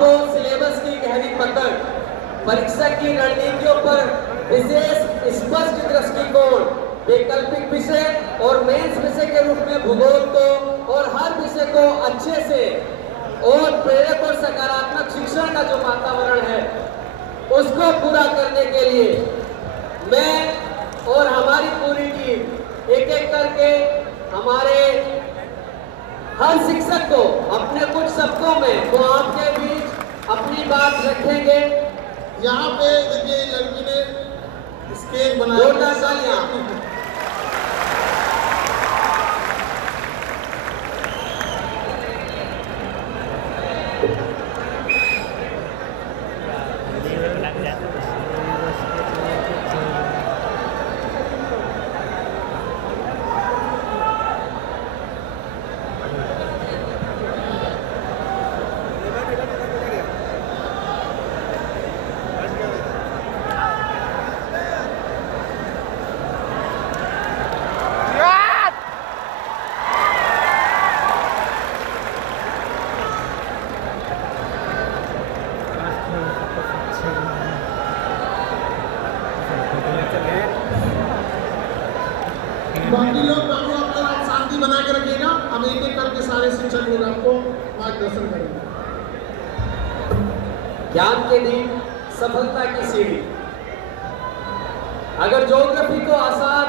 आपको सिलेबस की गहरी पकड़, परीक्षा की रणनीतियों पर विशेष स्पष्ट दृष्टिकोण, वैकल्पिक विषय और मेंस विषय के रूप में भूगोल को और हर विषय को अच्छे से और प्रेरक और सकारात्मक शिक्षण का जो वातावरण है उसको पूरा करने के लिए मैं और हमारी पूरी टीम एक एक करके हमारे हर शिक्षक को अपने कुछ शब्दों में वो आपके बीच अपनी बात रखेंगे। यहाँ पे देखिए लड़की ने स्केच बनाया, जोरदार तालियां। बाकी लोग बाबू अपना आप शांति बना के रखिएगा। हम एक एक करके सारे शिक्षक लोग आपको मार्गदर्शन करेंगे। ज्ञान के दिन सफलता की सीढ़ी। अगर ज्योग्राफी को आसान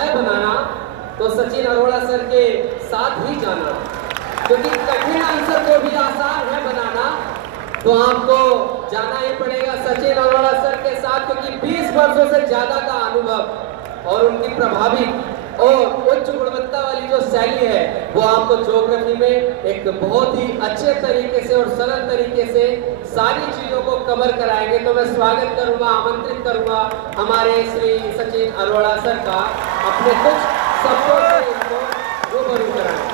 है बनाना तो सचिन अरोड़ा सर के साथ ही जाना, क्योंकि कठिन आंसर को भी आसान है बनाना तो आपको जाना ही पड़ेगा सचिन अरोड़ा सर के साथ, क्योंकि 20 वर्षों से ज्यादा का अनुभव और उनकी प्रभावी और उच्च गुणवत्ता वाली जो शैली है वो आपको ज्योग्राफी में एक बहुत ही अच्छे तरीके से और सरल तरीके से सारी चीजों को कवर कराएंगे। तो मैं स्वागत करूंगा, आमंत्रित करूंगा हमारे श्री सचिन अरोड़ा सर का अपने कुछ शब्दों से इनको रूबरू कराएं।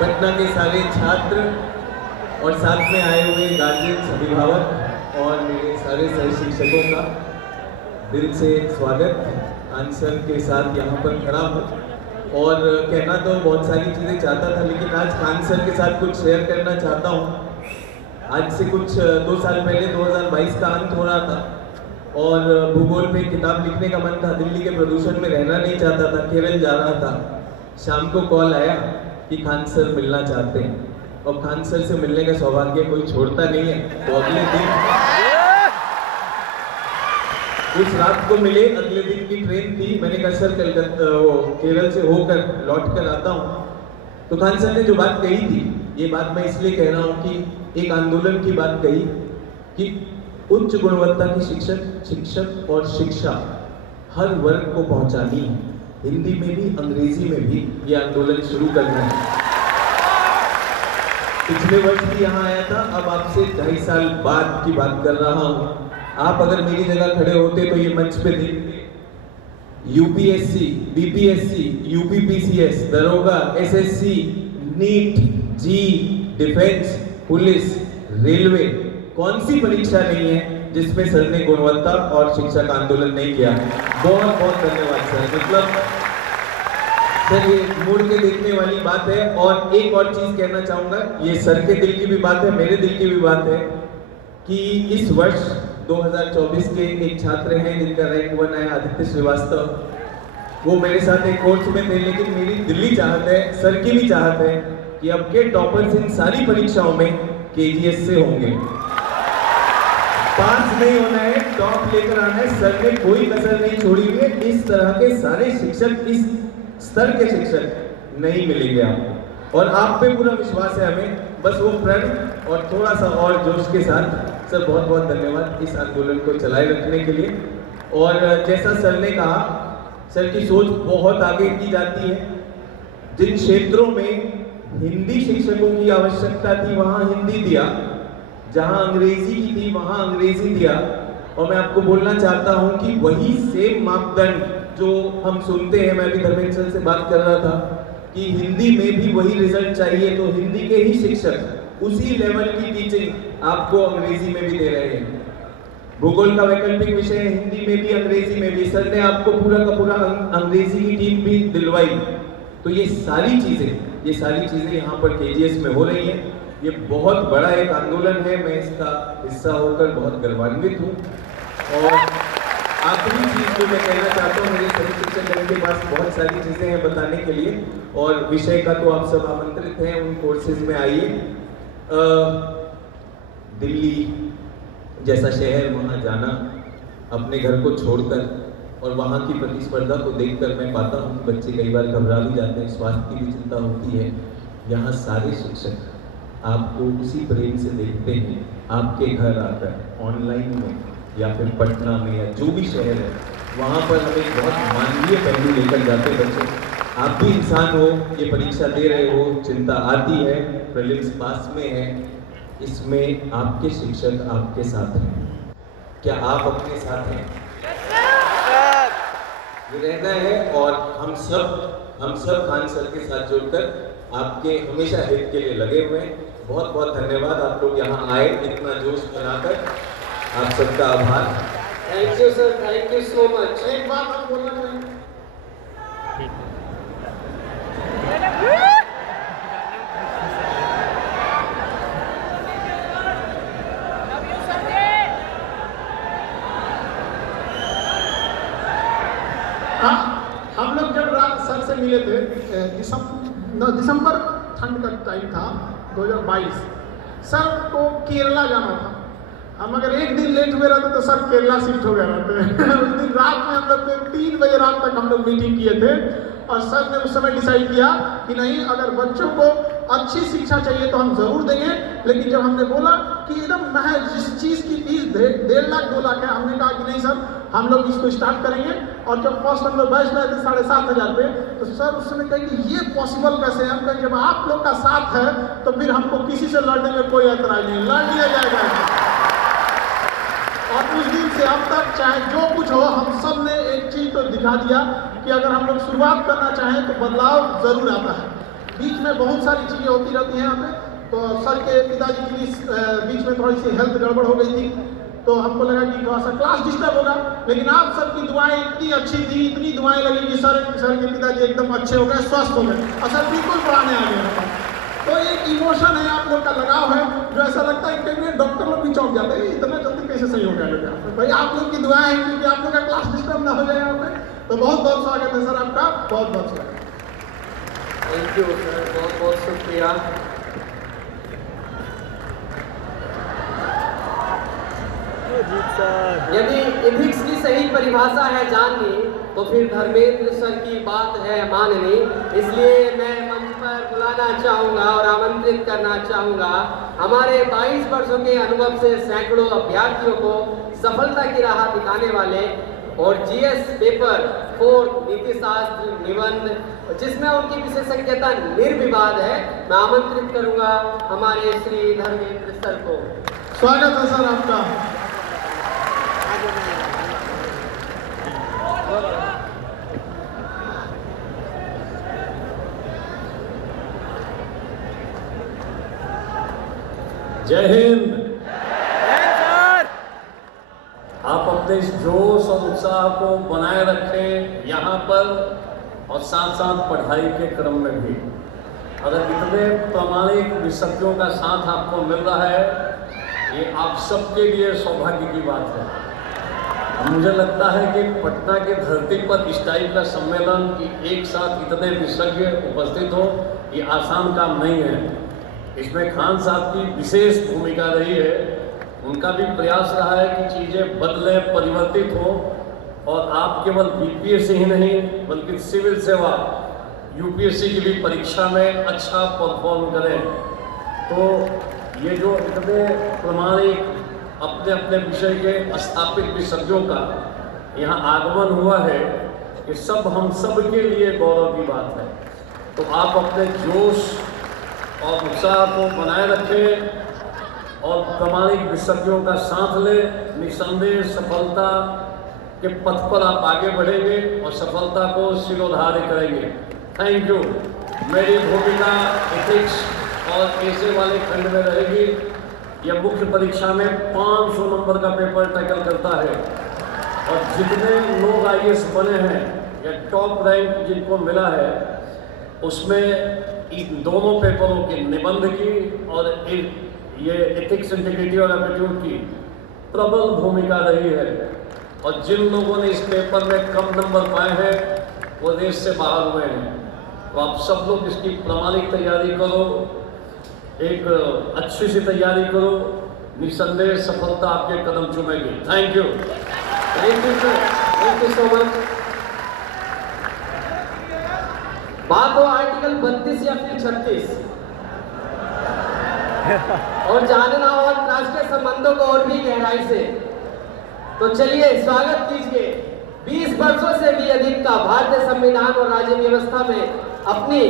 पटना के सारे छात्र और साथ में आए हुए गार्जियंस, अभिभावक और मेरे सारे सह शिक्षकों का दिल से स्वागत। आंसर के साथ यहाँ पर खड़ा हूँ और कहना तो बहुत सारी चीज़ें चाहता था, लेकिन आज आंसर के साथ कुछ शेयर करना चाहता हूँ। आज से कुछ 2 साल पहले 2022 का अंत हो रहा था और भूगोल पे किताब लिखने का मन था। दिल्ली के प्रदूषण में रहना नहीं चाहता था, केरल जा रहा था। शाम को कॉल आया कि खान सर मिलना चाहते हैं और खान सर से मिलने का सौभाग्य कोई छोड़ता नहीं है। तो अगले दिन उस रात को मिले, अगले दिन की ट्रेन थी। मैंने कहा सर कलकत्ता वो केरल से होकर लौट कर आता हूँ। तो खान सर ने जो बात कही थी, ये बात मैं इसलिए कह रहा हूँ कि एक आंदोलन की बात कही कि उच्च गुणवत्ता की शिक्षक और शिक्षा हर वर्ग को पहुंचानी है। हिंदी में भी अंग्रेजी में भी ये आंदोलन शुरू करना है। पिछले वर्ष भी यहाँ आया था, अब आपसे 2.5 साल बाद की बात कर रहा हूँ। आप अगर मेरी जगह खड़े होते तो ये मंच पे देखते यूपीएससी, बीपीएससी, यूपीपीसीएस, दरोगा, एसएससी, नीट, जी, डिफेंस, पुलिस, रेलवे, कौन सी परीक्षा नहीं है जिसमें सर ने गुणवत्ता और शिक्षा का आंदोलन नहीं किया। बहुत बहुत धन्यवाद सर। मतलब सर ये मुड़ के देखने वाली बात है। और एक और चीज कहना चाहूंगा, ये सर के दिल की भी बात है, मेरे दिल की भी बात है कि इस वर्ष 2024 के एक छात्र हैं जिनका रैंक 1 है, आदित्य श्रीवास्तव। वो मेरे साथ एक कोर्स में थे, लेकिन मेरी दिल्ली चाहत है, सर की भी चाहत है कि अब के टॉपर्स इन सारी परीक्षाओं में केजीएस से होंगे। पास नहीं होना है, टॉप लेकर आना है। सर ने कोई कसर नहीं छोड़ी हुई है। इस तरह के सारे शिक्षक, इस स्तर के शिक्षक नहीं मिलेंगे आपको, और आप पे पूरा विश्वास है हमें। बस वो प्रण और थोड़ा सा और जोश के साथ। सर बहुत बहुत धन्यवाद इस आंदोलन को चलाए रखने के लिए। और जैसा सर ने कहा, सर की सोच बहुत आगे की जाती है। जिन क्षेत्रों में हिंदी शिक्षकों की आवश्यकता थी वहां हिंदी दिया, जहां अंग्रेजी की थी वहां अंग्रेजी दिया। और मैं आपको बोलना चाहता हूं कि वही सेम मापदंड जो हम सुनते हैं, मैं अभी धर्मेंद्र सर से बात कर रहा था कि हिंदी में भी वही रिजल्ट चाहिए, तो हिंदी के ही शिक्षक उसी लेवल की टीचिंग आपको अंग्रेजी में भी दे रहे हैं। भूगोल का वैकल्पिक विषय हिंदी में भी अंग्रेजी में भी। सर ने आपको पूरा का पूरा अंग्रेजी की टीम भी दिलवाई। तो ये सारी चीजें यहाँ पर केजीएस में हो रही हैं। ये बहुत बड़ा एक आंदोलन है, मैं इसका हिस्सा होकर बहुत गर्वान्वित हूँ। और आखिरी चीज जो मैं कहना चाहता हूँ, मेरे सभी शिक्षकगण के पास बहुत सारी चीजें हैं बताने के लिए, और विषय का तो आप सब आमंत्रित हैं, उन कोर्सेज में आइए। दिल्ली जैसा शहर, वहाँ जाना, अपने घर को छोड़कर, और वहाँ की प्रतिस्पर्धा को देखकर मैं पाता हूँ कि बच्चे कई बार घबरा भी जाते हैं, स्वास्थ्य की भी चिंता होती है। यहाँ सारे शिक्षक आपको उसी प्रेम से देखते हैं, आपके घर आकर ऑनलाइन में या फिर पटना में या जो भी शहर है, वहाँ पर हम एक बहुत मानवीय पहलू लेकर जाते हैं। बच्चे, आप भी इंसान हो, ये परीक्षा दे रहे हो, चिंता आती है, प्रीलिम्स पास में है, इसमें आपके शिक्षक आपके साथ हैं। क्या आप अपने साथ हैं? ये रहना है, और हम सब खान सर के साथ जुड़कर आपके हमेशा हित के लिए लगे हुए हैं। बहुत बहुत धन्यवाद, आप लोग यहाँ आए इतना जोश बनाकर, आप सबका आभार। Thank you sir, thank you so much. एक बात हम बोलना चाहेंगे। हम लोग जब रात सर से मिले थे, दिसंबर ठंड का टाइम था 2022। सर को केरला जाना था। हम अगर एक दिन लेट हुए रहते तो सर केरला शिफ्ट हो गए रहते। उस दिन रात में हम लोग 3 बजे रात तक हम लोग मीटिंग किए थे, और सर ने उस समय डिसाइड किया कि नहीं, अगर बच्चों को अच्छी शिक्षा चाहिए तो हम जरूर देंगे। लेकिन जब हमने बोला कि एकदम महज जिस चीज़ की फीस 1.5 लाख 2 लाख है, हमने कहा कि नहीं सर, हम लोग इसको स्टार्ट करेंगे। और जब फर्स्ट हम लोग बैच लाए थे 7,500 पे, तो सर उस समय कहे कि ये पॉसिबल कैसे है? हम कहें जब आप लोग का साथ है तो फिर हमको किसी से लड़ने में कोई एतराज नहीं, लड़ लिया जाएगा। और उस दिन से अब तक चाहे जो कुछ हो, हम सब ने एक चीज़ तो दिखा दिया कि अगर हम लोग शुरुआत करना चाहें तो बदलाव जरूर आता है। बीच में बहुत सारी चीज़ें होती रहती हैं यहाँ पे। तो सर के पिताजी की बीच में थोड़ी सी हेल्थ गड़बड़ हो गई थी, तो हमको लगा कि थोड़ा सा क्लास डिस्टर्ब होगा। लेकिन आप सबकी दुआएं इतनी अच्छी थी, इतनी दुआएं लगी कि सर के पिताजी एकदम अच्छे हो गए, स्वस्थ हो गए, और सर बिल्कुल पढ़ाने आ गए। तो एक इमोशन है, आप लोग का लगाव है, जो ऐसा लगता है कि कई डॉक्टर लोग भी चौंक जाते हैं, इतना जल्दी कैसे सही हो गया। तो भाई आप लोग की दुआएं हैं, क्योंकि आप लोग का क्लास डिस्टर्ब ना हो जाए यहाँ पे। तो बहुत बहुत स्वागत है सर आपका, बहुत बहुत स्वागत। थैंक यू सर, बहुत बहुत शुक्रिया। यदि एथिक्स की सही परिभाषा है जाननी, तो फिर धर्मेंद्र सर की बात है माननी। इसलिए मैं मंच पर बुलाना चाहूँगा और आमंत्रित करना चाहूँगा हमारे 22 वर्षों के अनुभव से सैकड़ों अभ्यर्थियों को सफलता की राह दिखाने वाले और जीएस पेपर 4 नीति शास्त्र निबंध, जिसमें उनकी विशेषज्ञता निर्विवाद है, मैं आमंत्रित करूँगा हमारे श्री धर्मेंद्र सर को। स्वागत है सर आपका। जय हिंद। आप अपने इस जोश और उत्साह को बनाए रखें यहाँ पर, और साथ साथ पढ़ाई के क्रम में भी। अगर इतने प्रामाणिक विशेषज्ञों का साथ आपको मिल रहा है, ये आप सबके लिए सौभाग्य की बात है। मुझे लगता है कि पटना की धरती पर इस टाइप का सम्मेलन कि एक साथ इतने विशेषज्ञ उपस्थित हो, ये आसान काम नहीं है। इसमें खान साहब की विशेष भूमिका रही है। उनका भी प्रयास रहा है कि चीज़ें बदलें, परिवर्तित हो, और आप केवल बीपीएससी ही नहीं बल्कि सिविल सेवा यूपीएससी की भी परीक्षा में अच्छा परफॉर्म करें। तो ये जो इतने प्रामाणिक अपने अपने विषय के स्थापित विशेषज्ञों का यहाँ आगमन हुआ है, ये सब हम सब के लिए गौरव की बात है। तो आप अपने जोश और उत्साह को बनाए रखें और प्रामाणिक विशेषज्ञों का साथ लें। निसंदेह सफलता के पथ पर आप आगे बढ़ेंगे और सफलता को शिरोधार्य करेंगे। Thank you. मेरी भूमिका एथिक्स और ऐसे वाले खंड में रहेगी। यह मुख्य परीक्षा में 500 नंबर का पेपर टैकल करता है और जितने लोग IAS बने हैं या टॉप रैंक जिनको मिला है उसमें इन दोनों पेपरों की, निबंध की और ये एथिक्स, इंटीग्रिटी और एप्टीट्यूड की प्रबल भूमिका रही है। और जिन लोगों ने इस पेपर में कम नंबर पाए हैं वो देश से बाहर हुए हैं। तो आप सब लोग इसकी प्रामाणिक तैयारी करो, एक अच्छी सी तैयारी करो, निसंदेह सफलता आपके कदम चूमेगी। Thank you sir, thank you so much. बात हो आर्टिकल 32 या फिर 36 और जानना हो राष्ट्रीय संबंधों को और भी गहराई से, तो चलिए स्वागत कीजिए 20 वर्षों से भी अधिक का भारतीय संविधान और राज्य व्यवस्था में अपनी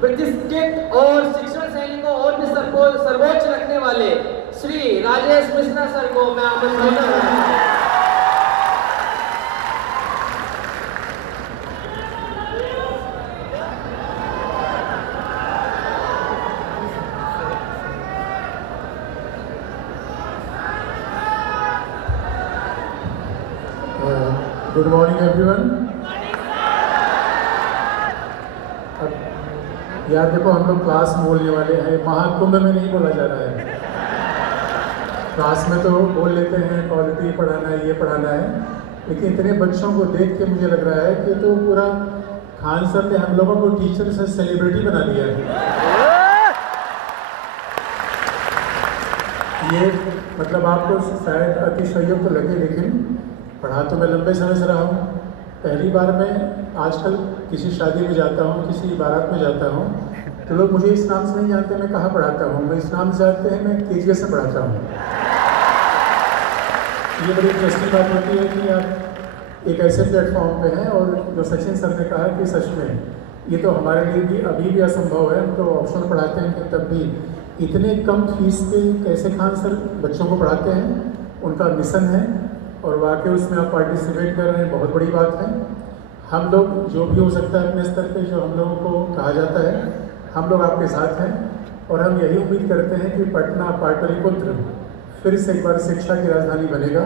प्रतिष्ठित और शिक्षण शैली को और भी सर्वोच्च रखने वाले श्री राजेश मिश्रा सर को मैं आमंत्रित करता हूं। Good morning everyone. यार देखो, हम लोग क्लास में बोलने वाले हैं, महाकुंभ में नहीं बोला जा रहा है। क्लास में तो बोल लेते हैं क्वालिटी पढ़ाना है, ये पढ़ाना है, लेकिन इतने बच्चों को देख के मुझे लग रहा है कि तो पूरा खान सर ने हम लोगों को टीचर से सेलिब्रिटी बना दिया है। ये मतलब आपको शायद अतिशयोक्त तो लगे, लेकिन पढ़ा तो मैं लंबे समय से रहा हूँ। पहली बार मैं आजकल किसी शादी में जाता हूँ, किसी बारात में जाता हूँ, तो लोग मुझे इस नाम से नहीं जानते मैं कहाँ पढ़ाता हूँ। मैं इस नाम से जानते हैं मैं KGS से पढ़ाता हूँ। ये बड़ी इंटरेस्टिंग बात होती है कि आप एक ऐसे प्लेटफॉर्म पे हैं और जो सचिन सर ने कहा कि सच में ये तो हमारे लिए भी अभी भी असंभव है। हम तो ऑप्शनल पढ़ाते हैं कि तब भी इतने कम फीस पे कैसे खान सर बच्चों को पढ़ाते हैं, उनका मिशन है और वाकई उसमें आप पार्टिसिपेट कर रहे हैं, बहुत बड़ी बात है। हम लोग जो भी हो सकता है अपने स्तर पे, जो हम लोगों को कहा जाता है, हम लोग आपके साथ हैं और हम यही उम्मीद करते हैं कि पटना पाटलिपुत्र फिर से एक बार शिक्षा की राजधानी बनेगा।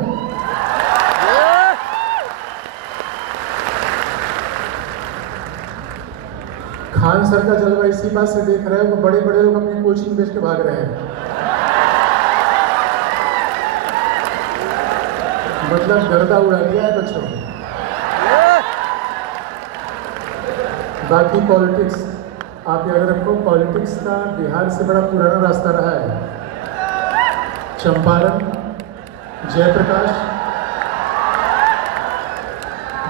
खान सर का जलवा इसी बात से देख रहे हैं, वो बड़े बड़े लोग अपनी कोचिंग बेच के भाग रहे हैं। मतलब गर्दा उड़ा दिया है बच्चों ने। बाकी पॉलिटिक्स आप याद रखो, पॉलिटिक्स का बिहार से बड़ा पुराना रास्ता रहा है। चंपारण, जयप्रकाश,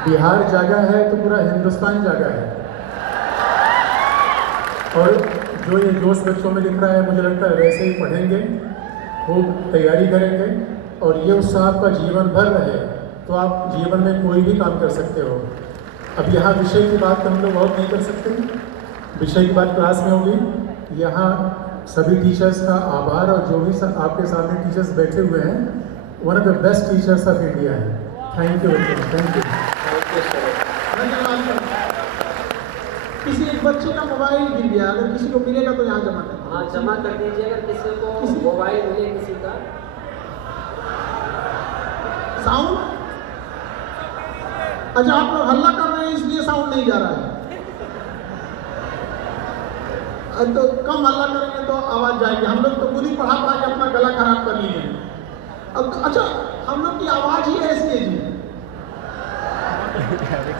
बिहार जागा है तो पूरा हिंदुस्तान जागा है। और जो ये जोश बच्चों में दिख रहा है, मुझे लगता है वैसे ही पढ़ेंगे, खूब तैयारी करेंगे और ये उत्साह आपका जीवन भर रहे तो आप जीवन में कोई भी काम कर सकते हो। अब यहाँ विषय की बात तो हम लोग बहुत नहीं कर सकते, विषय की बात क्लास में होगी। यहाँ सभी टीचर्स का आभार और जो भी आपके सामने टीचर्स बैठे हुए हैं, one of the best teachers of India है। Thank you, thank you. किसी एक बच्चे का मोबाइल गिर गया, अगर किसी को मिलेगा तो यहाँ जमा कर। हाँ, जमा कर दीजिए अगर किसी को मोबाइल मिले किसी का। साउंड, अच्छा आप लोग हल्ला कर रहे हैं इसलिए साउंड नहीं जा रहा है। तो कम हल्ला करेंगे तो आवाज जाएगी। हम लोग तो खुद ही पढ़ा के अपना गला खराब कर लिए हैं। अब तो अच्छा, हम लोग की आवाज ही ऐसी है जी।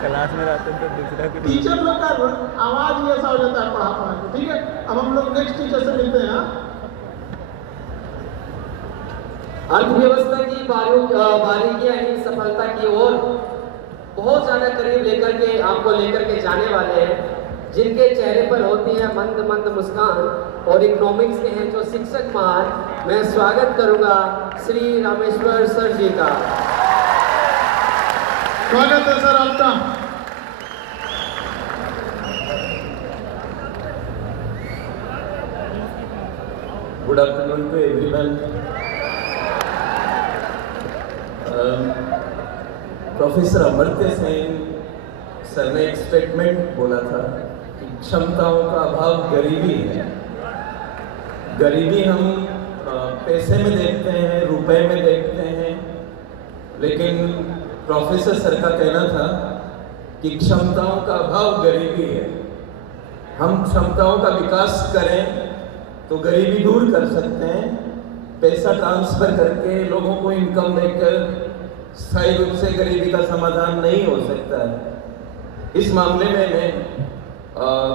क्लास में रहते हैं तो दूसरा टीचर लोग का आवाज ही ऐसा हो जाता है पढ़ा के। ठीक है, अब हम लोग नेक्स्ट टीचर से मिलते हैं। अर्थव्यवस्था की बारीकियां ही सफलता की ओर बहुत ज्यादा करीब लेकर के आपको लेकर के जाने वाले हैं, जिनके चेहरे पर होती है मंद मंद मुस्कान और इकोनॉमिक्स के हैं जो शिक्षक महान। मैं स्वागत करूंगा श्री रामेश्वर सर जी का। स्वागत है सर आपका। Good afternoon to everyone. Professor Amartya Sen sir ने एक स्टेटमेंट बोला था कि क्षमताओं का अभाव गरीबी है। गरीबी हम पैसे में देखते हैं, रुपए में देखते हैं, लेकिन प्रोफेसर सर का कहना था कि क्षमताओं का अभाव गरीबी है। हम क्षमताओं का विकास करें तो गरीबी दूर कर सकते हैं। पैसा ट्रांसफर करके लोगों को इनकम देकर स्थायी रूप से गरीबी का समाधान नहीं हो सकता है। इस मामले में मैं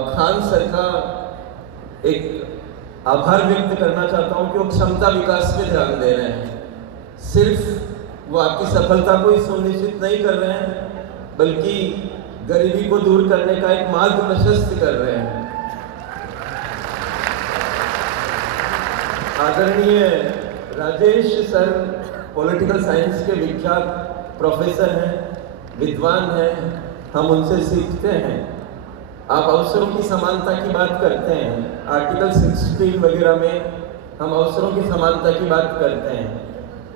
खान सर का एक आभार व्यक्त करना चाहता हूं कि वो क्षमता विकास पे ध्यान दे रहे हैं। सिर्फ वो आपकी सफलता को ही सुनिश्चित नहीं कर रहे हैं, बल्कि गरीबी को दूर करने का एक मार्ग प्रशस्त कर रहे हैं। आदरणीय राजेश सर पॉलिटिकल साइंस के विख्यात प्रोफेसर हैं, विद्वान हैं, हम उनसे सीखते हैं। आप अवसरों की समानता की बात करते हैं, आर्टिकल 16 वगैरह में हम अवसरों की समानता की बात करते हैं।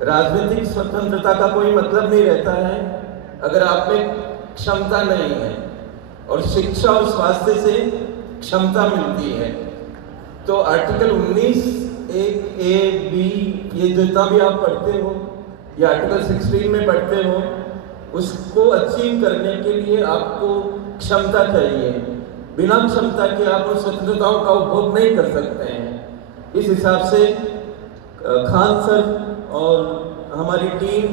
राजनीतिक स्वतंत्रता का कोई मतलब नहीं रहता है अगर आप में क्षमता नहीं है, और शिक्षा और स्वास्थ्य से क्षमता मिलती है। तो आर्टिकल 19 एक ए बी ये जितना भी आप पढ़ते हो या आर्टिकल 16 में पढ़ते हो, उसको अचीव करने के लिए आपको क्षमता चाहिए। बिना क्षमता के आप उन स्वतंत्रताओं का उपभोग नहीं कर सकते हैं। इस हिसाब से खान सर और हमारी टीम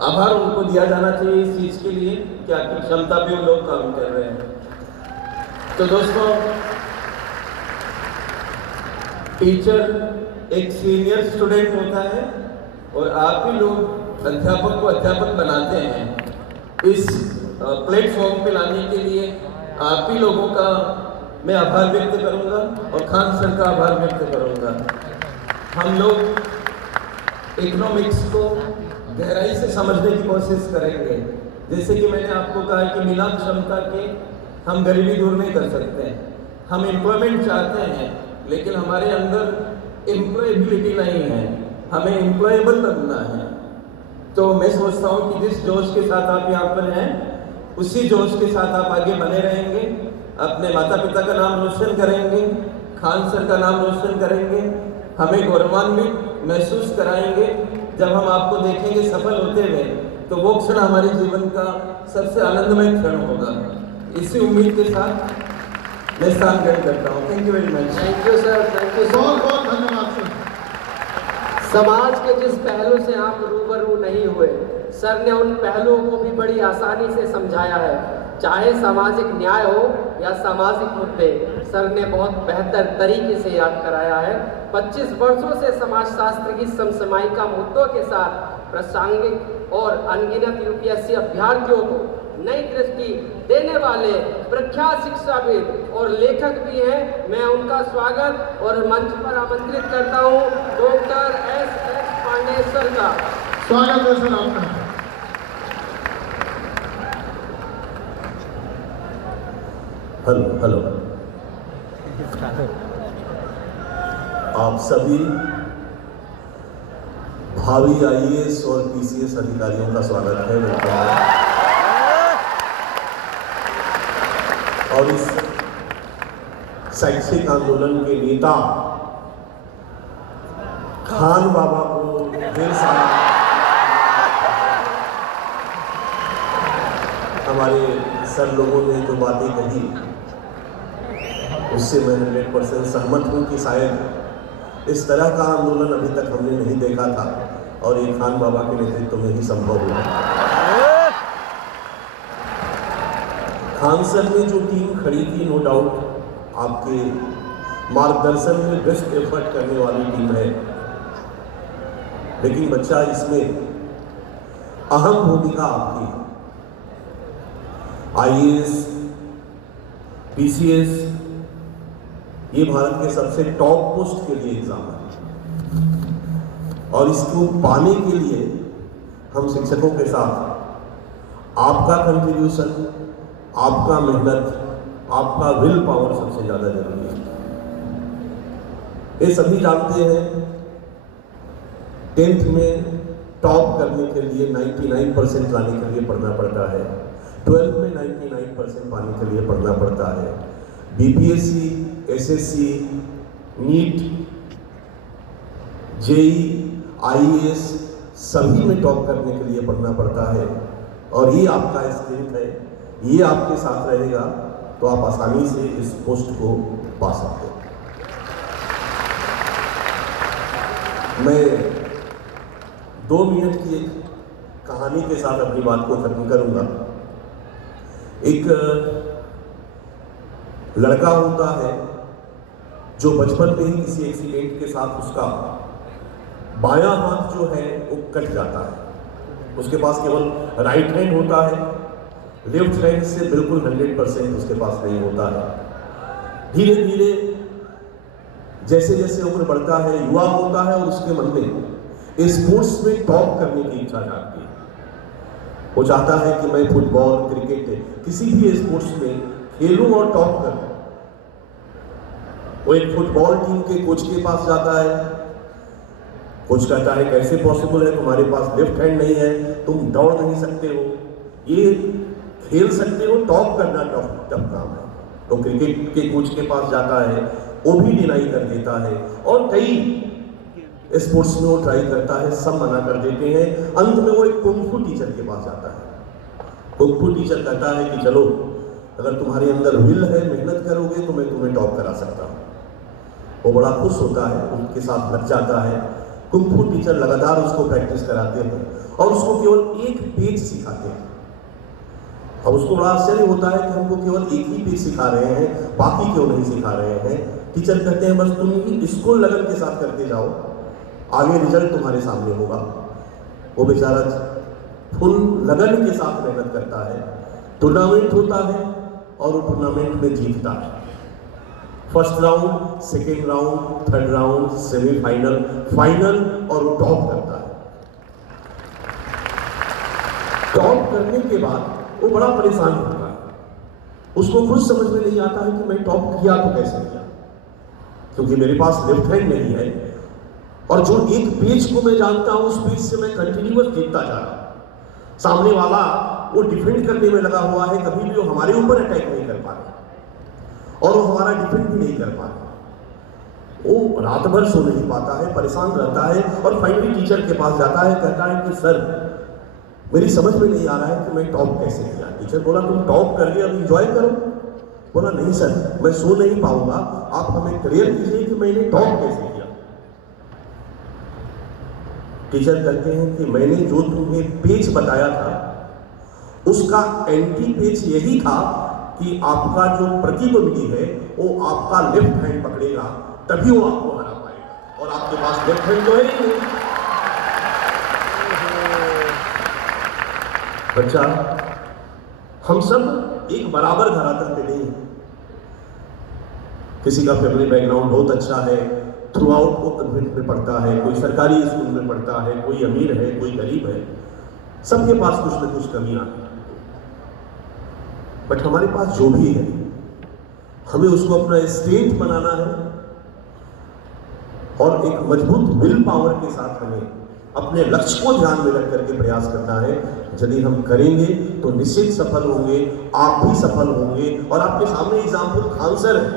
आभार उनको दिया जाना चाहिए इस चीज़ के लिए कि आपकी क्षमता पे वो लोग काम कर रहे हैं। तो दोस्तों, टीचर एक सीनियर स्टूडेंट होता है और आप ही लोग अध्यापक को अध्यापक बनाते हैं। इस प्लेटफॉर्म पे लाने के लिए आप ही लोगों का मैं आभार व्यक्त करूंगा और खान सर का आभार व्यक्त करूंगा। हम लोग इकोनॉमिक्स को गहराई से समझने की कोशिश करेंगे। जैसे कि मैंने आपको कहा कि बिना क्षमता के हम गरीबी दूर नहीं कर सकते। हम एम्प्लॉयमेंट चाहते हैं, लेकिन हमारे अंदर एम्प्लॉयबिलिटी नहीं है, हमें एम्प्लॉयबल बनना है। तो मैं सोचता हूँ कि जिस जोश के साथ आप यहाँ पर हैं, उसी जोश के साथ आप आगे बने रहेंगे, अपने माता पिता का नाम रोशन करेंगे, खान सर का नाम रोशन करेंगे, हमें गौरवान्वित महसूस कराएंगे जब हम आपको देखेंगे सफल होते हुए। तो वो क्षण हमारे जीवन का सबसे आनंदमय क्षण होगा। इसी उम्मीद के साथ मैं स्थान ग्रहण करता हूँ। Thank you very much. Thank you sir, thank you sir. बहुत बहुत धन्यवाद सर। समाज के जिस पहलू से आप रूबरू नहीं हुए, सर ने उन पहलुओं को भी बड़ी आसानी से समझाया है। चाहे सामाजिक न्याय हो या सामाजिक मुद्दे, सर ने बहुत बेहतर तरीके से याद कराया है। 25 वर्षों से समाजशास्त्र की समसामयिक मुद्दों के साथ प्रासंगिक और अनगिनत यूपीएससी अभ्यर्थियों को नई दृष्टि देने वाले प्रख्यात शिक्षाविद और लेखक भी हैं। मैं उनका स्वागत और मंच पर आमंत्रित करता हूं डॉक्टर एस पांडे सर का। स्वागत है सर आपका। हेलो, आप सभी भावी आईएएस और पीसीएस अधिकारियों का स्वागत है। और इस शैक्षिक आंदोलन के नेता खान बाबा को ढेर सारा हमारे सर लोगों ने जो बातें कही उससे मैं 100% सहमत हूँ कि शायद इस तरह का आंदोलन अभी तक हमने नहीं देखा था और ये खान बाबा के नेतृत्व में ही संभव हुआ। खान सर ने जो टीम खड़ी की, नो डाउट आपके मार्गदर्शन में बेस्ट एफर्ट करने वाली टीम है, लेकिन बच्चा इसमें अहम भूमिका आपकी। आईएएस, पीसीएस ये भारत के सबसे टॉप पोस्ट के लिए एग्जाम है और इसको पाने के लिए हम शिक्षकों के साथ आपका कंट्रीब्यूशन, आपका मेहनत, आपका विल पावर सबसे ज़्यादा जरूरी है। ये सभी जानते हैं 10th में टॉप करने के लिए 99% लाने के लिए पढ़ना पड़ता है, 12th में 99% पाने के लिए पढ़ना पड़ता है। BPSC SSC, NEET, JEE, IAS सभी में टॉप करने के लिए पढ़ना पड़ता है और ये आपका स्ट्रेंथ है, ये आपके साथ रहेगा तो आप आसानी से इस पोस्ट को पा सकते हैं। मैं 2 मिनट की एक कहानी के साथ अपनी बात को खत्म करूंगा। एक लड़का होता है जो बचपन में ही किसी एक्सीडेंट के साथ उसका बायां हाथ जो है वो कट जाता है। उसके पास केवल राइट हैंड होता है, लेफ्ट हैंड से बिल्कुल 100% उसके पास नहीं होता है। धीरे धीरे जैसे जैसे उम्र बढ़ता है, युवा होता है और उसके मन में स्पोर्ट्स में टॉप करने की इच्छा जागती है। वो चाहता है कि मैं फुटबॉल, क्रिकेट, किसी भी स्पोर्ट्स में खेलूं और टॉप करूं। वो एक फुटबॉल टीम के कोच के पास जाता है। कोच कहता है कैसे पॉसिबल है, तुम्हारे पास लेफ्ट हैंड नहीं है, तुम दौड़ नहीं सकते हो, ये खेल सकते हो, टॉप करना टफ काम है। तो क्रिकेट के कोच के पास जाता है, वो भी डिनाई कर देता है और कई स्पोर्ट्स में वो ट्राई करता है, सब मना कर देते हैं। अंत में वो एक कुंग-फू टीचर के पास जाता है। कुंग-फू टीचर कहता है कि चलो, अगर तुम्हारे अंदर विल है, मेहनत करोगे तो मैं तुम्हें टॉप करा सकता हूँ। वो बड़ा खुश होता है, उनके साथ लग जाता है। कुंग-फू टीचर लगातार उसको प्रैक्टिस कराते हैं और उसको केवल एक पेज सिखाते हैं। अब उसको बड़ा आश्चर्य होता है कि हमको केवल एक ही पेज सिखा रहे हैं, बाकी क्यों नहीं सिखा रहे हैं। टीचर कहते हैं बस तुम इसको लगन के साथ करते जाओ, आगे रिजल्ट तुम्हारे सामने होगा। वो बेचारा फुल लगन के साथ मेहनत करता है। टूर्नामेंट होता है और वो टूर्नामेंट में जीतता है। First round, second round, third round, semifinal, final और वो टॉप करता है। टॉप करने के बाद वो बड़ा परेशान होता है। उसको खुद समझ में नहीं आता है कि मैं टॉप किया तो कैसे किया, क्योंकि मेरे पास लेफ्ट हैंड नहीं है और जो एक पेज को मैं जानता हूं उस पेज से मैं कंटिन्यूअस जीतता जा रहा हूं। सामने वाला वो डिफेंड करने में लगा हुआ है, कभी भी वो हमारे ऊपर अटैक नहीं कर पा रहा और वो हमारा डिफेंड भी नहीं कर पा रहा। वो रात भर सो नहीं पाता है, परेशान रहता है और फाइनली टीचर के पास जाता है, कहता है कि सर मेरी समझ में नहीं आ रहा है कि मैं टॉप कैसे किया। टीचर बोला तुम टॉप करके अब एंजॉय करो। बोला नहीं सर, मैं सो नहीं पाऊंगा, आप हमें क्लियर कीजिए कि मैंने टॉप कैसे किया। टीचर कहते हैं कि मैंने जो तुम्हें पेज बताया था उसका एंटी पेज यही था कि आपका जो प्रतिद्वंदी है वो आपका लेफ्ट हैंड पकड़ेगा, तभी वो आपको हरा पाएगा और आपके पास लेफ्ट हैंड तो है ही नहीं। बच्चा, हम सब एक बराबर धरातल पे नहीं। किसी का फैमिली बैकग्राउंड बहुत अच्छा है, थ्रू आउट वो कन्वेंट में पढ़ता है, कोई सरकारी स्कूल में पढ़ता है, कोई अमीर है, कोई गरीब है, सबके पास कुछ न कुछ कमियां हैं। बट हमारे पास जो भी है हमें उसको अपना स्ट्रेंथ बनाना है और एक मजबूत विल पावर के साथ हमें अपने लक्ष्य को ध्यान में रख करके प्रयास करना है। यदि हम करेंगे तो निश्चित सफल होंगे, आप भी सफल होंगे। और आपके सामने एग्जाम्पल खान सर है,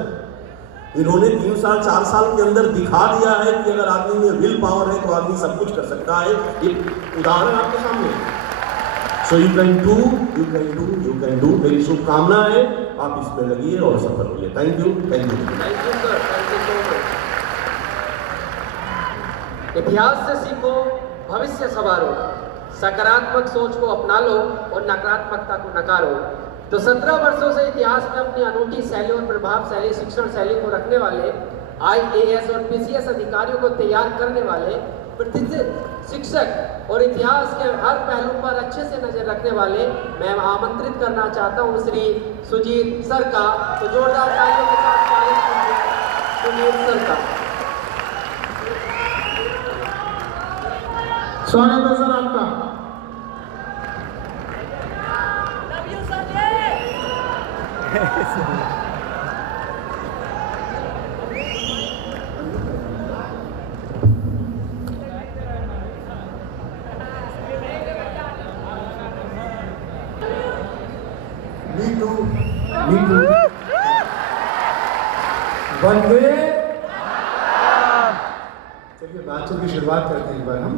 इन्होंने 3 साल 4 साल के अंदर दिखा दिया है कि अगर आदमी में विल पावर है तो आदमी सब कुछ कर सकता है। एक उदाहरण आपके सामने। So you can do, you can do, you can do. मेरी शुभकामना है आप इसमें लगिए और सफल होइए। Thank you, thank you, thank you sir, thank you so much. इतिहास से सीखो, भविष्य संवारो, सकारात्मक सोच को अपना लो और नकारात्मकता को नकारो। तो 17 वर्षों से इतिहास में अपनी अनूठी शैली और प्रभावशाली शिक्षण शैली को रखने वाले IAS और PCS अधिकारियों को तैयार करने वाले प्रतिष्ठित शिक्षक और इतिहास के हर पहलू पर अच्छे से नजर रखने वाले मैं आमंत्रित करना चाहता हूं श्री सुजीत सर का। तो जोरदार तालियों के साथ स्वागत कीजिए सुजीत सर का। स्वागत है सर आपका। Me too. वंदे। चलिए बातचीत की शुरुआत करते हैं एक बार हम।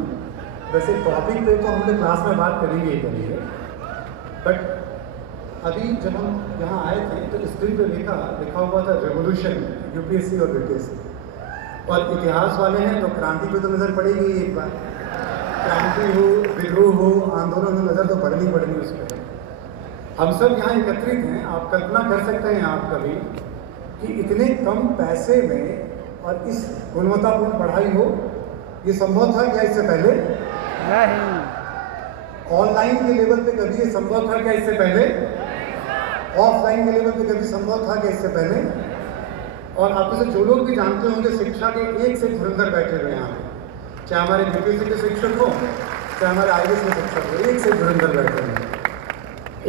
वैसे टॉपिक पे तो हम लोग क्लास में बात करेंगे ही करेंगे, बट अभी जब हम यहाँ आए थे तो स्क्रीन पे लिखा हुआ था रेवोल्यूशन, यूपीएससी और बीपीएससी, और इतिहास वाले हैं तो क्रांति पे तो नज़र पड़ेगी ही एक बार। क्रांति हो, विद्रोह हो, आंदोलन हो, नज़र तो पड़नी उस पर। हम सब यहाँ एकत्रित हैं। आप कल्पना कर सकते हैं आप कभी कि इतने कम पैसे में और इस गुणवत्तापूर्ण पढ़ाई हो, ये संभव था क्या इससे पहले? नहीं। ऑनलाइन के लेवल पे कभी ये संभव था क्या इससे पहले? ऑफलाइन के लेवल पे कभी संभव था क्या इससे पहले? और आप में से जो लोग भी जानते होंगे शिक्षा के एक से धुरंधर बैठे हुए हैं यहाँ पे, चाहे हमारे बीपीएससी के शिक्षक हो, चाहे हमारे आईएएस के शिक्षक हो, एक से धुरंधर बैठे हुए हैं।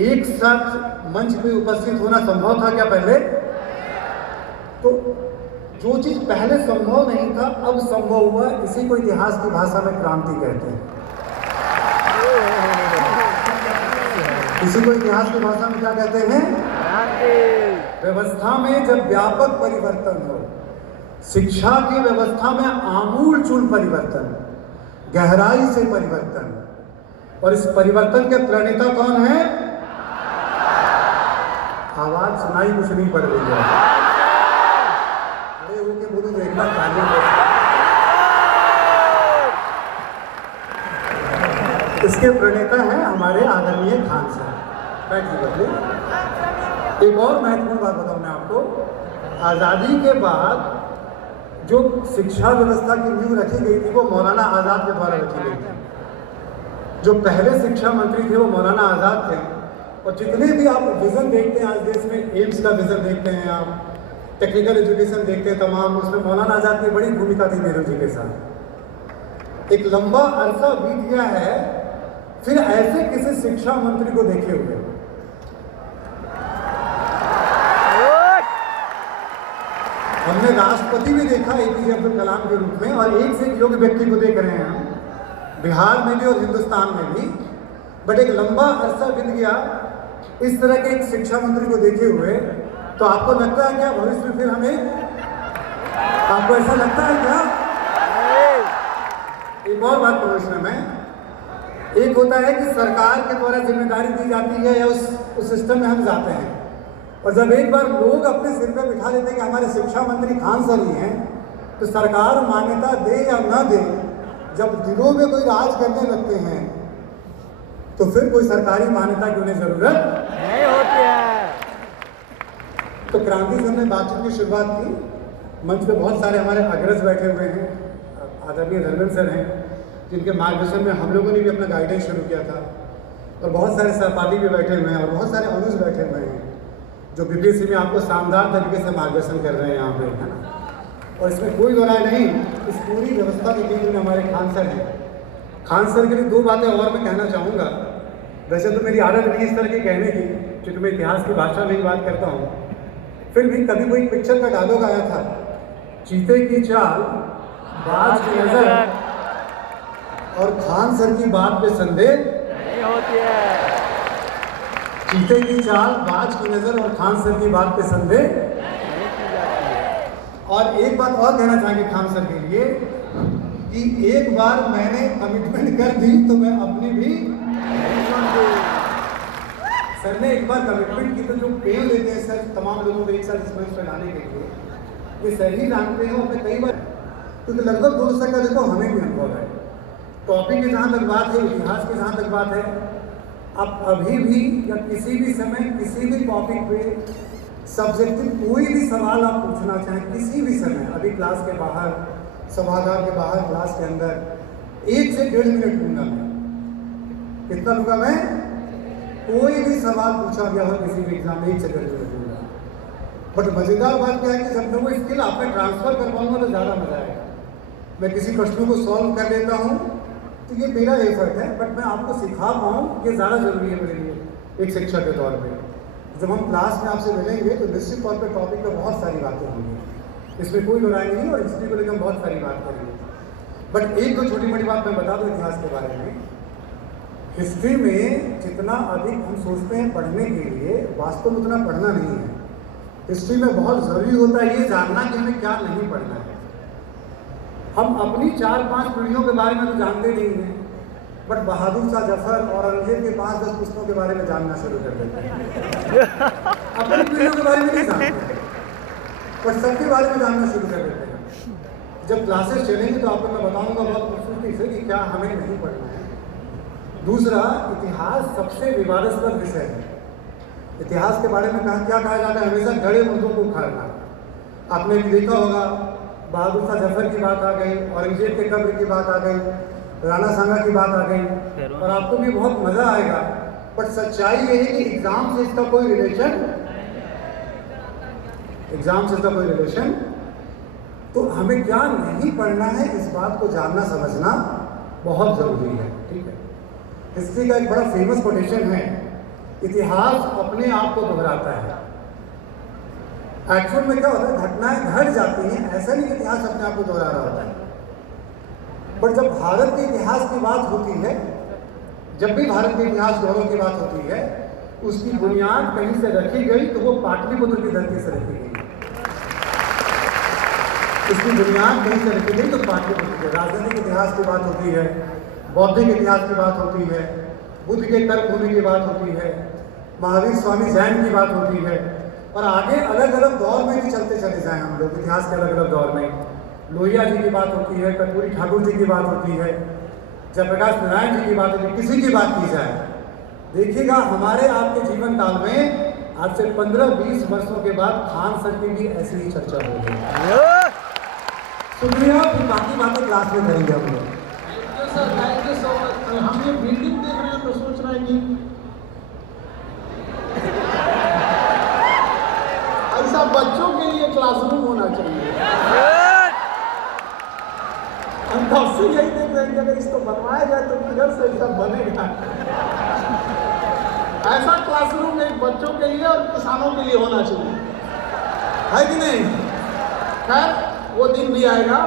एक साथ मंच पे उपस्थित होना संभव था क्या पहले? तो जो चीज पहले संभव नहीं था अब संभव हुआ, इसी को इतिहास की भाषा में क्रांति कहते हैं। इसी को इतिहास की भाषा में क्या कहते हैं? व्यवस्था में जब व्यापक परिवर्तन हो, शिक्षा की व्यवस्था में आमूलचूल परिवर्तन, गहराई से परिवर्तन, और इस परिवर्तन के प्रणेता कौन है? आवाज सुनाई कुछ नहीं पड़ रही है। अरे वो के बोलूं तो एक बार ताली। इसके प्रणेता हैं हमारे आदरणीय खान साहब। एक और महत्वपूर्ण बात बताऊं मैं आपको, आज़ादी के बाद जो शिक्षा व्यवस्था की नींव रखी गई थी वो मौलाना आज़ाद के द्वारा रखी गई थी। जो पहले शिक्षा मंत्री थे वो मौलाना आज़ाद थे, और जितने भी आप विज़न देखते हैं आज देश में, एम्स का विज़न देखते हैं आप, टेक्निकल एजुकेशन देखते हैं तमाम, उसमें मौलाना आज़ाद की बड़ी भूमिका थी नेहरू जी के साथ। एक लंबा अरसा बीत गया है, फिर ऐसे किसी शिक्षा मंत्री को देखे हुए हमने राष्ट्रपति भी देखा एपीजे अब्दुल कलाम के रूप में, और एक से एक योग्य व्यक्ति को देख रहे हैं हम बिहार में भी और हिंदुस्तान में भी। बट एक लंबा अरसा बीत गया इस तरह के एक शिक्षा मंत्री को देखे हुए, तो आपको लगता है क्या भविष्य में फिर हमें, आपको ऐसा लगता है क्या? एक और बात भविष्य में, एक होता है कि सरकार के द्वारा जिम्मेदारी दी जाती है या उस सिस्टम में हम जाते हैं, और जब एक बार लोग अपने सिर पे बिठा लेते हैं कि हमारे शिक्षा मंत्री खान सर ही हैं, तो सरकार मान्यता दे या न दे, जब दिलों में कोई राज करने लगते हैं तो फिर कोई सरकारी मान्यता की उन्हें जरूरत नहीं होती है। तो क्रांति से हमने बातचीत की शुरुआत की। मंच पे बहुत सारे हमारे अग्रज बैठे हुए हैं, आदरणीय धर्मेंद्र सर हैं, जिनके मार्गदर्शन में हम लोगों ने भी अपना गाइडेंस शुरू किया था, और बहुत सारे सहपाठी भी बैठे हुए हैं, और बहुत सारे अनुज बैठे हुए हैं जो बीपीएससी में आपको शानदार तरीके से मार्गदर्शन कर रहे हैं यहाँ पे, है ना। और इसमें कोई दो राय नहीं, इस पूरी व्यवस्था के केंद्र में हमारे खान सर हैं। खान सर के लिए दो बातें और मैं कहना चाहूँगा। वैसे तो मेरी आदत नहीं इस तरह की कहने की, क्योंकि मैं इतिहास की भाषा में ही बात करता हूँ, फिर भी कभी कोई पिक्चर का डायलॉग आया था, चीते की चाल बाज की नजर, और खान सर की बात पे संदेह नहीं होती है। चीते की चाल बाज की नजर और खान सर की बात पे संदेह नहीं की जाती है। और एक बात और कहना चाहेंगे खान सर के लिए कि एक बार मैंने कमिटमेंट कर दी तो मैं अपनी भी नहीं छोड़ूंगी। सर ने एक बार कमिटमेंट की तो जो पेड़ लेते हैं सर तमाम लोगों को एक साथ इस मंच पर लाने के लिए, ये सर ही जानते हैं। अपने कई बार, क्योंकि लगभग 2 दशक का देखो हमें भी अनुभव है। टॉपिक की जहाँ तक बात है, इतिहास की जहाँ तक बात है, आप अभी भी या किसी भी समय किसी भी टॉपिक पे सब्जेक्टिव कोई भी सवाल आप पूछना चाहें किसी भी समय, अभी क्लास के बाहर, सभागार के बाहर, क्लास के अंदर, 1 से 1.5 मिनट लूँगा मैं। कितना लूँगा मैं? कोई भी सवाल पूछा गया हो किसी भी एग्जाम में 1 से 1.5 मिनट लूँगा। बट मज़ेदार बात क्या है कि जब मैं वो स्किल आप में ट्रांसफ़र कर पाऊँगा तो ज़्यादा मज़ा आएगा। मैं किसी प्रश्न को सॉल्व कर लेता हूँ तो ये मेरा एफर्ट है, बट मैं आपको सिखा पाऊँ ये ज़्यादा ज़रूरी है मेरे लिए एक शिक्षक के तौर पे। जब हम क्लास में आपसे मिलेंगे तो निश्चित तौर पे टॉपिक पे बहुत सारी बातें होंगी, इसमें कोई लड़ाई नहीं, और हिस्ट्री को लेकर हम बहुत सारी बात करेंगे। बट एक दो छोटी मोटी बात मैं बता दूँ इतिहास के बारे में। हिस्ट्री में जितना अधिक हम सोचते हैं पढ़ने के लिए, वास्तव में उतना पढ़ना नहीं है। हिस्ट्री में बहुत ज़रूरी होता है ये जानना कि हमें क्या नहीं पढ़ना है। हम अपनी 4-5 पीढ़ियों के बारे में तो जानते नहीं हैं, बट बहादुर शाह जफर और औरंगजेब के 5-10 पुस्तकों के बारे में जानना शुरू कर देते हैं। अपनी पीढ़ियों के बारे में नहीं जानते, पर सबके बारे में जानना शुरू कर देते हैं। जब क्लासेस चलेंगी तो आपको मैं बताऊंगा बहुत खूबसूरती से कि क्या हमें नहीं पढ़ना है। दूसरा, इतिहास सबसे विवादास्पद विषय है। इतिहास के बारे में क्या कहा जाता है, हमेशा गड़े मुद्दों को उखाड़ना। आपने भी देखा होगा, बहादुर शाह जफर की बात आ गई, औरंगजेब के कब्र की बात आ गई, राणा सांगा की बात आ गई, और आपको भी बहुत मजा आएगा। पर सच्चाई ये है कि एग्जाम से इसका कोई रिलेशन तो हमें क्या नहीं पढ़ना है, इस बात को जानना समझना बहुत जरूरी है। ठीक है, हिस्ट्री का एक बड़ा फेमस कोटेशन है, इतिहास अपने आप को दोहराता है। एक्चुअल में क्या होता है, घटनाएं घट जाती हैं, ऐसा नहीं कि इतिहास अपने आप को दोहरा रहा होता है। पर जब भारत के इतिहास की बात होती है, जब भी भारत के इतिहास गौरव की बात होती है, उसकी बुनियाद कहीं से रखी गई तो वो पाटलिपुत्र की धरती से रखी गई। उसकी बुनियाद कहीं से रखी गई तो पाटलिपुत्र के राजनीतिक इतिहास की बात होती है, बौद्धिक इतिहास की बात होती है, बुद्ध के कर्म भूमि की बात होती है, महावीर स्वामी जैन की बात होती है, और आगे अलग अलग दौर में भी चलते चले जाएं हम लोग इतिहास के अलग अलग दौर में। लोहिया जी की बात होती है, कर्पूरी ठाकुर जी की बात होती है, जयप्रकाश नारायण जी की बात होती है, किसी की बात की जाए, देखिएगा हमारे आपके जीवन काल में आज से 15-20 वर्षों के बाद खान सर की भी ऐसी ही चर्चा होगी। शुक्रिया, फिर बाकी बातें क्लास में करेंगे हम लोग। Thank you so much. हम ये बिल्डिंग देख रहे हैं तो सोच रहे हैं कि ऐसा बच्चों के लिए क्लासरूम होना चाहिए। हम तब से यही देख रहे हैं कि अगर इसको बनवाया जाए तो किधर से ऐसा बनेगा। ऐसा क्लासरूम एक बच्चों के लिए और किसानों के लिए होना चाहिए, है कि नहीं? खैर, वो दिन भी आएगा।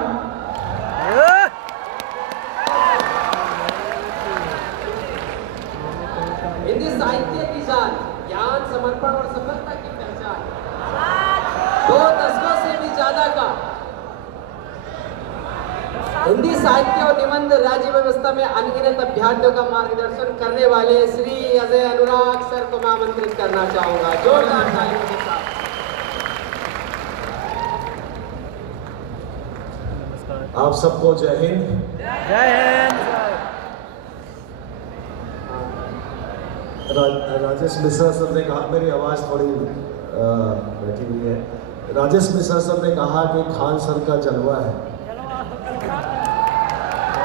हिंदी साहित्य की जान, ज्ञान, समर्पण और सफलता की पहचान, 2 दशकों से भी ज्यादा का हिंदी साहित्य और निबंध राज्य व्यवस्था में अनगिनत अभ्यर्थियों का मार्गदर्शन करने वाले श्री अजय अनुराग सर को मैं आमंत्रित करना चाहूंगा, जोरदार तालियों के साथ। आप सबको जय हिंद। जय हिंद। राजेश मिश्रा सर ने कहा, मेरी आवाज़ थोड़ी बैठी हुई है। राजेश मिश्रा सर ने कहा कि खान सर का जलवा है,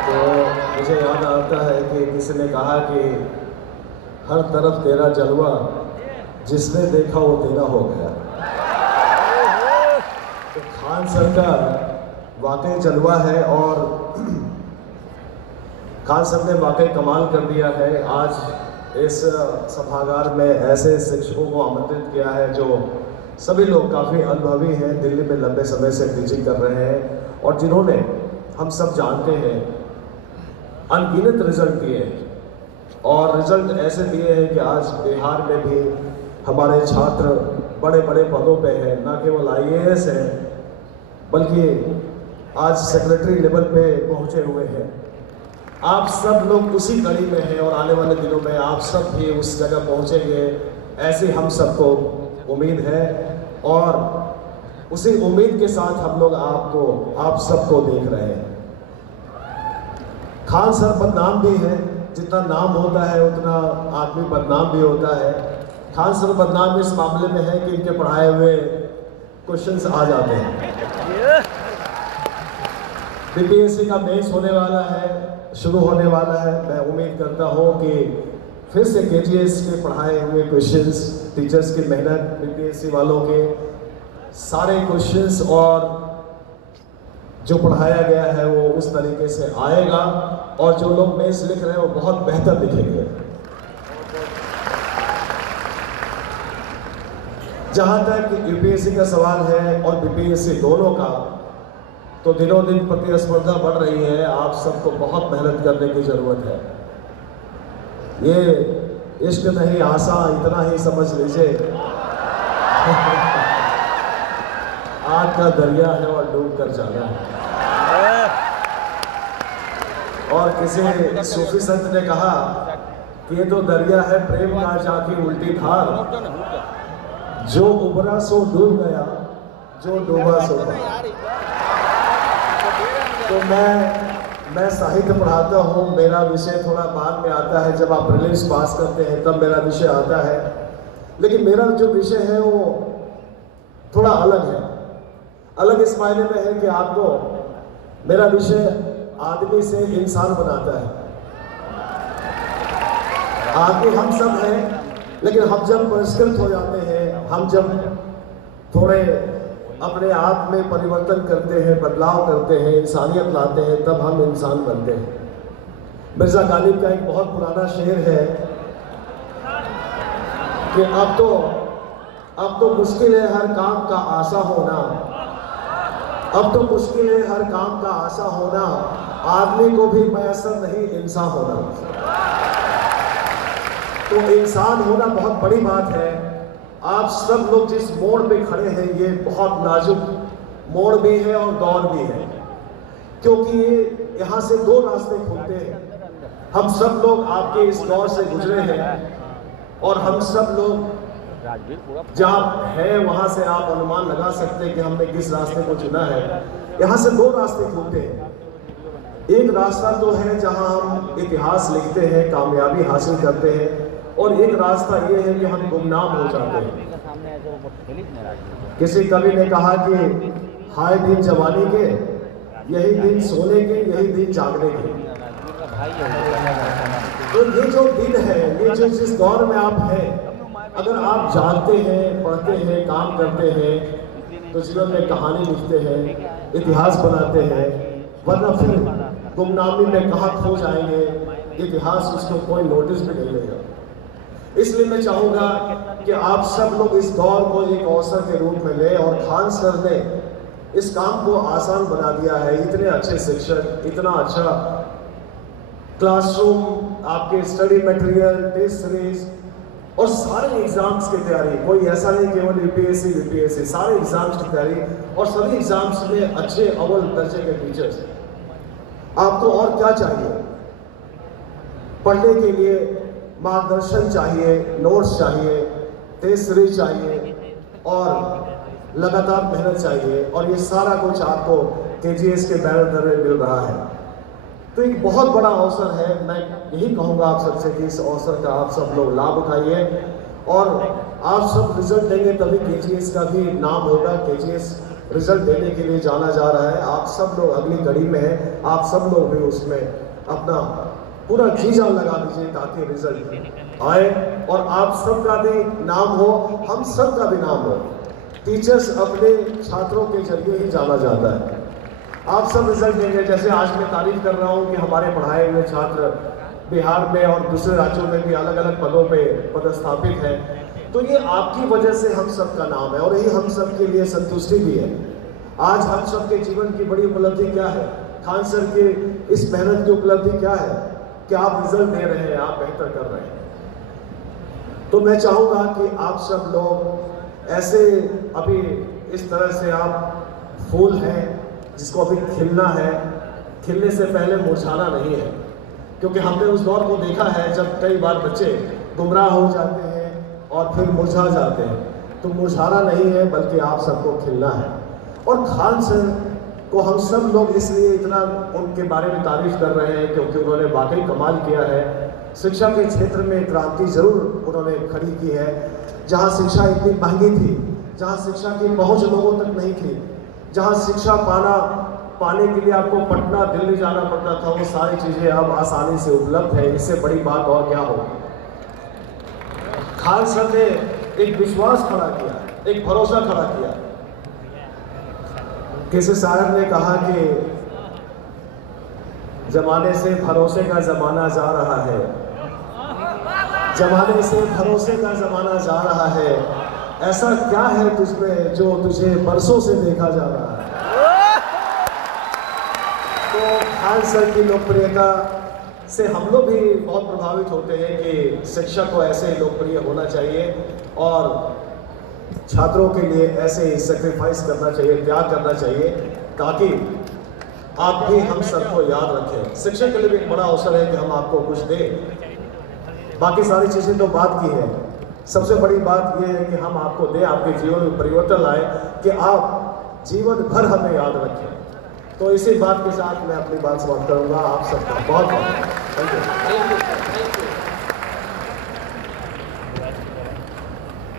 तो मुझे याद आता है कि किसी ने कहा कि हर तरफ तेरा जलवा, जिसने देखा वो तेरा हो गया। तो खान सर का वाकई जलवा है और खान सर ने वाकई कमाल कर दिया है। आज इस सभागार में ऐसे शिक्षकों को आमंत्रित किया है जो सभी लोग काफ़ी अनुभवी हैं, दिल्ली में लंबे समय से टीचिंग कर रहे हैं और जिन्होंने, हम सब जानते हैं, अनगिनत रिजल्ट दिए हैं और रिजल्ट ऐसे दिए हैं कि आज बिहार में भी हमारे छात्र बड़े बड़े पदों पे हैं, ना केवल IAS हैं बल्कि आज सेक्रेटरी लेवल पे पहुंचे हुए हैं। आप सब लोग उसी कड़ी में हैं और आने वाले दिनों में आप सब भी उस जगह पहुंचेंगे, ऐसी हम सबको उम्मीद है और उसी उम्मीद के साथ हम लोग आप सबको देख रहे हैं। खान सर बदनाम भी है, जितना नाम होता है उतना आदमी बदनाम भी होता है। खान सर बदनाम इस मामले में है कि इनके पढ़ाए हुए क्वेश्चंस आ जाते हैं। BPSC का मेंस होने वाला है, शुरू होने वाला है। मैं उम्मीद करता हूँ कि फिर से KGS के पढ़ाए हुए क्वेश्चंस, टीचर्स की मेहनत, BPSC वालों के सारे क्वेश्चंस और जो पढ़ाया गया है वो उस तरीके से आएगा और जो लोग मेंस लिख रहे हैं वो बहुत बेहतर लिखेंगे। जहाँ तक UPSC का सवाल है और BPSC दोनों का, तो दिनों दिन प्रतिस्पर्धा बढ़ रही है। आप सबको बहुत मेहनत करने की ज़रूरत है। ये इश्क नहीं आसा, इतना ही समझ लीजिए। आग का दरिया है और डूब कर जाना है। और किसी सूफी संत ने कहा कि ये तो दरिया है प्रेम का जाके उल्टी धार, जो उबरा सो डूब गया, जो डूबा सो पार। तो मैं साहित्य पढ़ाता हूँ, मेरा विषय थोड़ा बाद में आता है, जब आप प्रीलिम्स पास करते हैं तब मेरा विषय आता है। लेकिन मेरा जो विषय है वो थोड़ा अलग है। अलग इस मायने में है कि आपको मेरा विषय आदमी से इंसान बनाता है। आदमी हम सब हैं, लेकिन हम जब परिष्कृत हो जाते हैं, हम जब थोड़े अपने आप में परिवर्तन करते हैं, बदलाव करते हैं, इंसानियत लाते हैं, तब हम इंसान बनते हैं। मिर्जा गालिब का एक बहुत पुराना शेर है कि अब तो मुश्किल है हर काम का आशा होना, अब तो मुश्किल है हर काम का आशा होना, आदमी को भी मैसर नहीं इंसान होना। तो इंसान होना बहुत बड़ी बात है। आप सब लोग जिस मोड़ पे खड़े हैं, ये बहुत नाजुक मोड़ भी है और दौर भी है, क्योंकि ये यहाँ से दो रास्ते खुलते हैं। हम सब लोग आपके इस दौर से गुजरे हैं और हम सब लोग जहाँ है वहाँ से आप अनुमान लगा सकते हैं कि हमने किस रास्ते को चुना है। यहाँ से दो रास्ते खुलते हैं। एक रास्ता तो है जहाँ हम इतिहास लिखते हैं, कामयाबी हासिल करते हैं, और एक रास्ता ये है कि हम गुमनाम हो जाते हैं। किसी कवि ने कहा कि हाय दिन जवानी के, यही दिन सोने के, यही दिन जागने के। तो ये जो दिन है, ये जो जिस दौर में आप हैं, अगर आप जानते हैं, पढ़ते हैं, काम करते हैं, तो जीवन में कहानी लिखते हैं, इतिहास बनाते हैं, वरना फिर गुमनामी में कहाँ खो जाएंगे, इतिहास उसको कोई नोटिस भी नहीं लेगा। इसलिए मैं चाहूँगा कि आप सब लोग इस दौर को एक अवसर के रूप में लें, और खान सर ने इस काम को आसान बना दिया है। इतने अच्छे शिक्षक, इतना अच्छा क्लासरूम, आपके स्टडी मटेरियल, टेस्ट सीरीज और सारे एग्जाम्स की तैयारी, कोई ऐसा नहीं केवल यूपीएससी, सारे एग्जाम्स की तैयारी, और सभी एग्जाम्स में अच्छे अव्वल दर्जे के टीचर्स। आपको और क्या चाहिए? पढ़ने के लिए मार्गदर्शन चाहिए, नोट्स चाहिए, टेस्ट सीरीज चाहिए और लगातार मेहनत चाहिए, और ये सारा कुछ आपको केजीएस के बैनर में मिल रहा है। तो एक बहुत बड़ा अवसर है। मैं यही कहूँगा आप सबसे कि इस अवसर का आप सब लोग लाभ उठाइए, और आप सब रिजल्ट देंगे तभी केजीएस का भी नाम होगा। केजीएस रिजल्ट देने के लिए जाना जा रहा है। आप सब लोग अगली कड़ी में हैं, आप सब लोग भी उसमें अपना पूरा जी जान लगा दीजिए ताकि रिजल्ट आए और आप सबका भी नाम हो, हम सब का भी नाम हो। टीचर्स अपने छात्रों के जरिए ही जाना जाता है। आप सब रिजल्ट देंगे। जैसे आज मैं तारीफ कर रहा हूँ कि हमारे पढ़ाए हुए छात्र बिहार में और दूसरे राज्यों में भी अलग अलग पदों पे पदस्थापित हैं, तो ये आपकी वजह से हम सब का नाम है, और यही हम सब के लिए संतुष्टि भी है। आज हम सब के जीवन की बड़ी उपलब्धि क्या है? खान सर के इस मेहनत की उपलब्धि क्या है कि आप रिजल्ट दे रहे हैं, आप बेहतर कर रहे हैं। तो मैं चाहूँगा कि आप सब लोग ऐसे, अभी इस तरह से आप फूल हैं जिसको अभी खिलना है, खिलने से पहले मुरझाना नहीं है, क्योंकि हमने उस दौर को देखा है जब कई बार बच्चे गुमराह हो जाते हैं और फिर मुरझा जाते हैं। तो मुरझाना नहीं है, बल्कि आप सबको खिलना है। और खान सर को हम सब लोग इसलिए इतना उनके बारे में तारीफ कर रहे हैं क्योंकि उन्होंने वाकई कमाल किया है। शिक्षा के क्षेत्र में क्रांति जरूर उन्होंने खड़ी की है। जहाँ शिक्षा इतनी महंगी थी, जहाँ शिक्षा की पहुँच लोगों तक नहीं थी, जहाँ शिक्षा पाने के लिए आपको पटना, दिल्ली जाना पड़ता था, वो सारी चीज़ें अब आसानी से उपलब्ध है। इससे बड़ी बात और क्या हो। खान सर ने एक विश्वास खड़ा किया, एक भरोसा खड़ा किया। किसी शायर ने कहा कि जमाने से भरोसे का जमाना जा रहा है, जमाने से भरोसे का जमाना जा रहा है, ऐसा क्या है तुझमें जो तुझे बरसों से देखा जा रहा है। तो खान सर की लोकप्रियता से हम लोग भी बहुत प्रभावित होते हैं कि शिक्षा को ऐसे लोकप्रिय होना चाहिए। और छात्रों के लिए ऐसे सेक्रीफाइस करना चाहिए, त्याग करना चाहिए, ताकि आप भी हम सबको याद रखें। शिक्षक के लिए भी एक बड़ा अवसर है कि हम आपको कुछ दें। बाकी सारी चीज़ें तो बात की है, सबसे बड़ी बात यह है कि हम आपको दें, आपके जीवन में परिवर्तन लाए, कि आप जीवन भर हमें याद रखें। तो इसी बात के साथ मैं अपनी बात समाप्त करूंगा। आप सबका बहुत बहुत